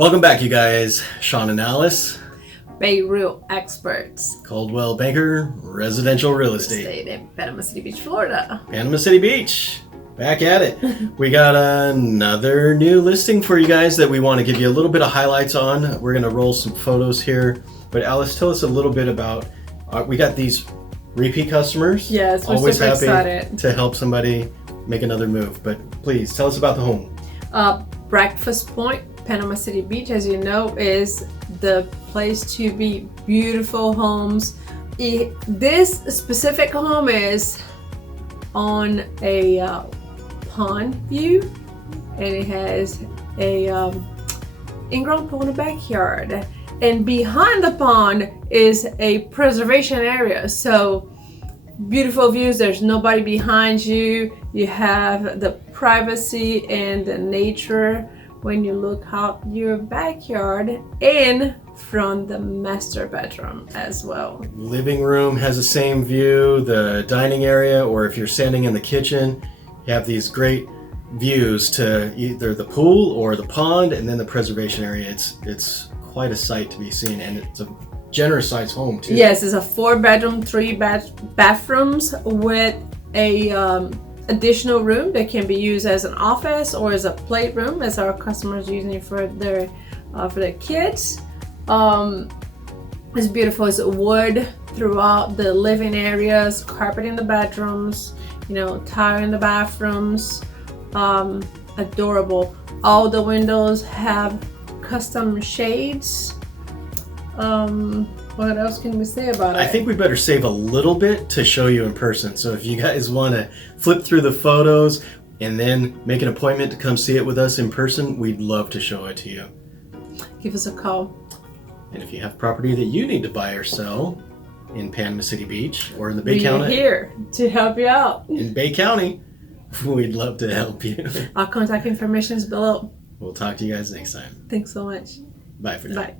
Welcome back, you guys. Sean and Alice, Bayou experts. Coldwell Banker Residential Real Estate. In Panama City Beach, Florida. Panama City Beach. Back at it. We got another new listing for you guys that we want to give you a little bit of highlights on. We're going to roll some photos here. But Alice, tell us a little bit about, we got these repeat customers. Yes, we're always super happy excited to help somebody make another move. But please, tell us about the home. Breakfast Point, Panama City Beach, as you know, is the place to be. Beautiful homes. This specific home is on a pond view, and it has a in-ground pool in the backyard. And behind the pond is a preservation area. So beautiful views. There's nobody behind you. You have the privacy and the nature when you look out your backyard and from the master bedroom as well. Living room has the same view, the dining area, or if you're standing in the kitchen, you have these great views to either the pool or the pond, and then the preservation area. It's quite a sight to be seen, and it's a generous sized home too. Yes, it's a 4-bedroom, 3 bathrooms with a additional room that can be used as an office or as a playroom, as our customers using it for their kids. It's beautiful. It's wood throughout the living areas, carpet in the bedrooms, tile in the bathrooms. Adorable. All the windows have custom shades. What else can we say about it? I think we better save a little bit to show you in person. So if you guys want to flip through the photos and then make an appointment to come see it with us in person, we'd love to show it to you. Give us a call. And if you have property that you need to buy or sell in Panama City Beach or in the Bay We're County, here to help you out. In Bay County, we'd love to help you. Our contact information is below. We'll talk to you guys next time. Thanks so much. Bye for now. Bye.